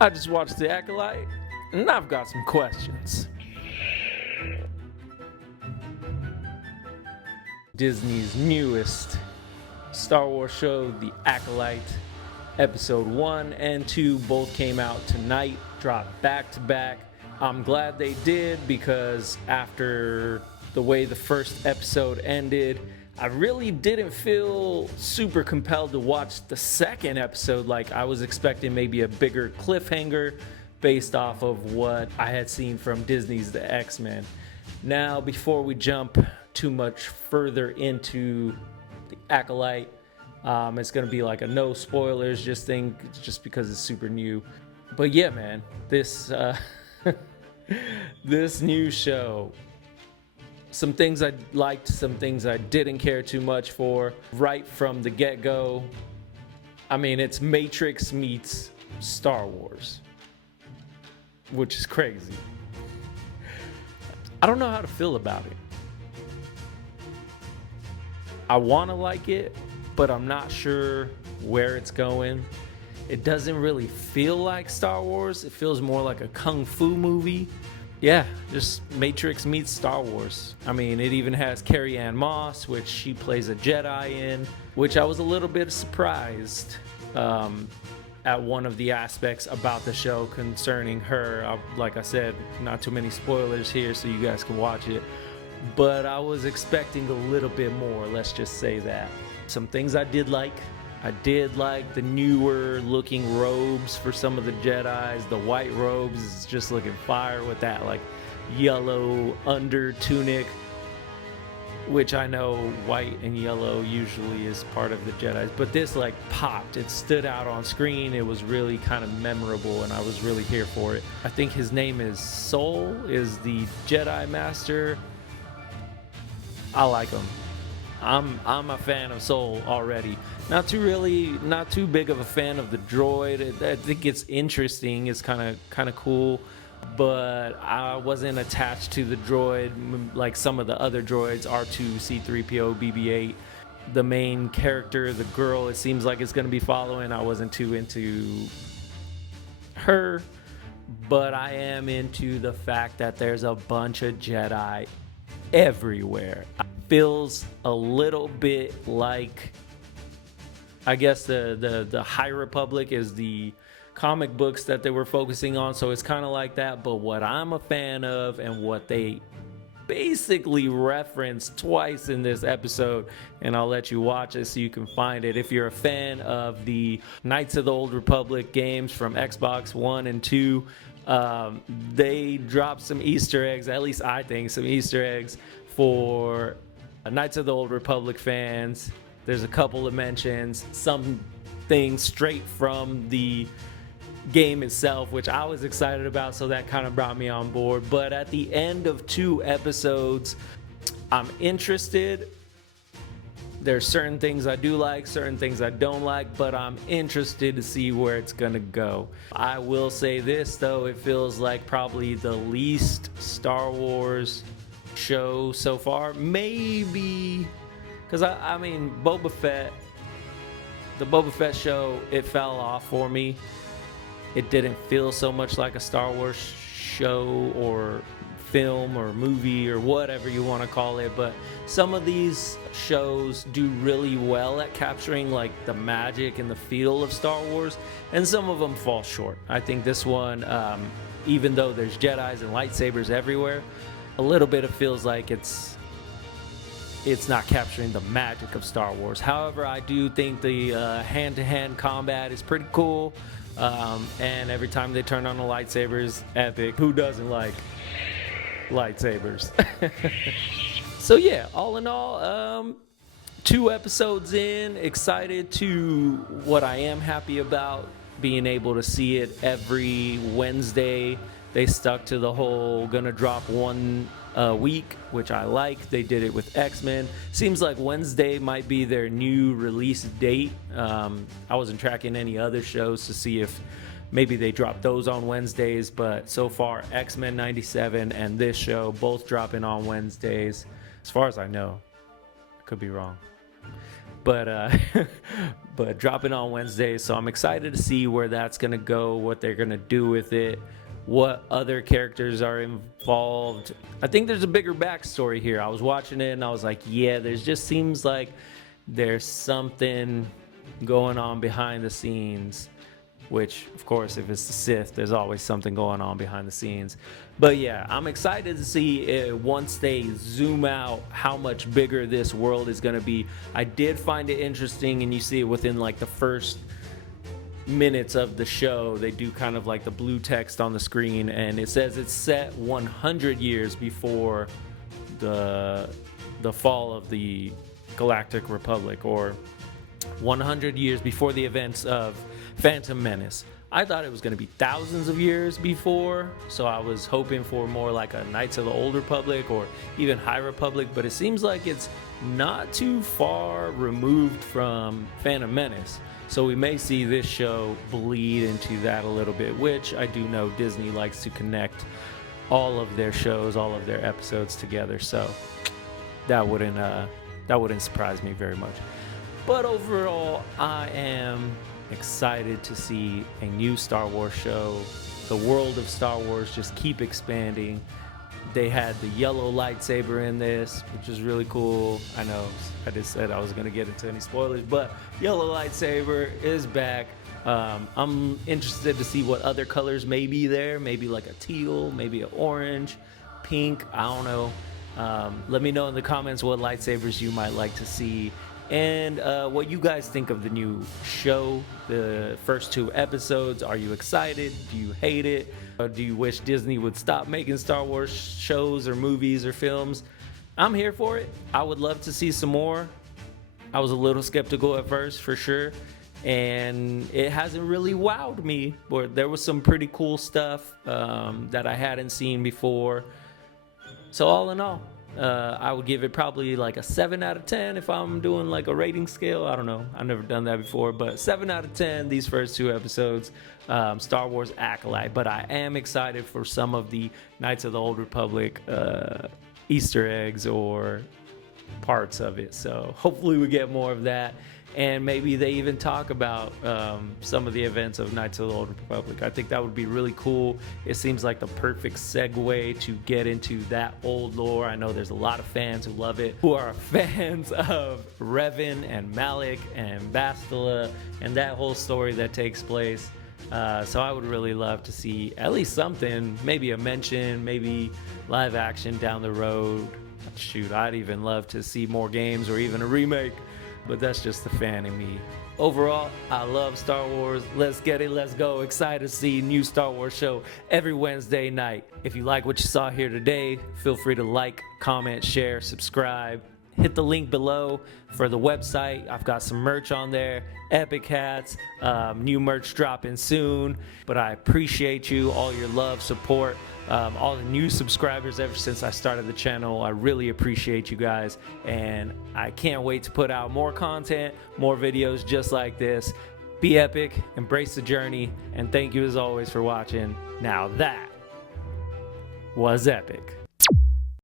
I just watched The Acolyte, and I've got some questions. Disney's newest Star Wars show, The Acolyte, Episode 1 and 2 both came out tonight, dropped back to back. I'm glad they did because after the way the first episode ended, I really didn't feel super compelled to watch the second episode. Like, I was expecting maybe a bigger cliffhanger based off of what I had seen from Disney's The X-Men. Now, before we jump too much further into The Acolyte, it's going to be like a no spoilers just thing, just because it's super new. But yeah, man, this this new show, some things I liked, some things I didn't care too much for right from the get-go. I mean, it's Matrix meets Star Wars, which is crazy. I don't know how to feel about it. I want to like it, but I'm not sure where it's going. It doesn't really feel like Star Wars. It feels more like a kung fu movie. Yeah, just Matrix meets Star Wars. I mean, it even has Carrie-Anne Moss, which she plays a Jedi in, which I was a little bit surprised at one of the aspects about the show concerning her. Like I said, not too many spoilers here, so you guys can watch it. But I was expecting a little bit more, let's just say that. Some things I did like. I did like the newer looking robes for some of the Jedis. The white robes is just looking fire with that like yellow under tunic, which I know white and yellow usually is part of the Jedis, but this like popped. It stood out on screen. It was really kind of memorable, and I was really here for it. I think his name is Soul, is the Jedi Master. I like him. I'm a fan of Soul already. Not too big of a fan of the droid. I think it's interesting. It's kind of cool, but I wasn't attached to the droid like some of the other droids, R2, C3PO, BB-8. The main character, the girl, it seems like it's going to be following. I wasn't too into her, but I am into the fact that there's a bunch of Jedi everywhere. It feels a little bit like, I guess the High Republic is the comic books that they were focusing on, so it's kind of like that. But what I'm a fan of, and what they basically referenced twice in this episode, and I'll let you watch it so you can find it. If you're a fan of the Knights of the Old Republic games from Xbox 1 and 2, they dropped some Easter eggs, at least I think, some Easter eggs for Knights of the Old Republic fans. There's a couple of mentions, some things straight from the game itself, which I was excited about, so that kind of brought me on board. But at the end of 2 episodes, I'm interested. There's certain things I do like, certain things I don't like, but I'm interested to see where it's gonna go. I will say this though, it feels like probably the least Star Wars show so far. Maybe because I mean, the Boba Fett show, it fell off for me. It didn't feel so much like a Star Wars show or film or movie or whatever you want to call it, but some of these shows do really well at capturing like the magic and the feel of Star Wars, and some of them fall short. I think this one, even though there's Jedis and lightsabers everywhere, a little bit it feels like it's not capturing the magic of Star Wars. However, I do think the hand-to-hand combat is pretty cool, and every time they turn on the lightsabers, epic. Who doesn't like lightsabers? So yeah, all in all, 2 episodes in, excited to what I am happy about, being able to see it every Wednesday. They stuck to the whole gonna drop one week, which I like. They did it with X-Men. Seems like Wednesday might be their new release date. I wasn't tracking any other shows to see if maybe they drop those on Wednesdays, but so far X-Men 97 and this show both dropping on Wednesdays, as far as I know. I could be wrong. but but dropping on Wednesday, so I'm excited to see where that's gonna go, what they're gonna do with it, what other characters are involved. I think there's a bigger backstory here. I was watching it and I was like, yeah, there's just seems like there's something going on behind the scenes, which of course, if it's the Sith, there's always something going on behind the scenes. But yeah, I'm excited to see once they zoom out how much bigger this world is going to be. I did find it interesting, and you see it within like the first minutes of the show. They do kind of like the blue text on the screen, and it says it's set 100 years before the fall of the Galactic Republic, or 100 years before the events of Phantom Menace. I thought it was going to be thousands of years before, so I was hoping for more like a Knights of the Old Republic or even High Republic, but it seems like it's not too far removed from Phantom Menace. So we may see this show bleed into that a little bit, which I do know Disney likes to connect all of their shows, all of their episodes together, so that wouldn't surprise me very much. But overall, I am excited to see a new Star Wars show. The world of Star Wars just keep expanding. They had the yellow lightsaber in this, which is really cool. I know I just said I was going to get into any spoilers, but yellow lightsaber is back. I'm interested to see what other colors may be there. Maybe like a teal, maybe an orange, pink, I don't know. Let me know in the comments what lightsabers you might like to see, and what you guys think of the new show, the first 2 episodes. Are you excited? Do you hate it? Or do you wish Disney would stop making Star Wars shows or movies or films? I'm here for it. I would love to see some more. I was a little skeptical at first, for sure, and it hasn't really wowed me, but there was some pretty cool stuff that I hadn't seen before. So all in all, I would give it probably like a 7 out of 10 if I'm doing like a rating scale. I don't know. I've never done that before, but 7 out of 10, these first 2 episodes, Star Wars Acolyte. But I am excited for some of the Knights of the Old Republic Easter eggs or parts of it. So hopefully we get more of that. And maybe they even talk about some of the events of Knights of the Old Republic. I think that would be really cool. It seems like the perfect segue to get into that old lore. I know there's a lot of fans who love it, who are fans of Revan and Malik and Bastila and that whole story that takes place. So I would really love to see at least something, maybe a mention, maybe live action down the road. Shoot, I'd even love to see more games or even a remake. But that's just the fan in me. Overall, I love Star Wars. Let's get it, let's go. Excited to see a new Star Wars show every Wednesday night. If you like what you saw here today, feel free to like, comment, share, subscribe. Hit the link below for the website. I've got some merch on there, epic hats, new merch dropping soon. But I appreciate you, all your love, support. All the new subscribers ever since I started the channel. I really appreciate you guys, and I can't wait to put out more content, more videos just like this. Be epic, embrace the journey, and thank you as always for watching. Now that was epic.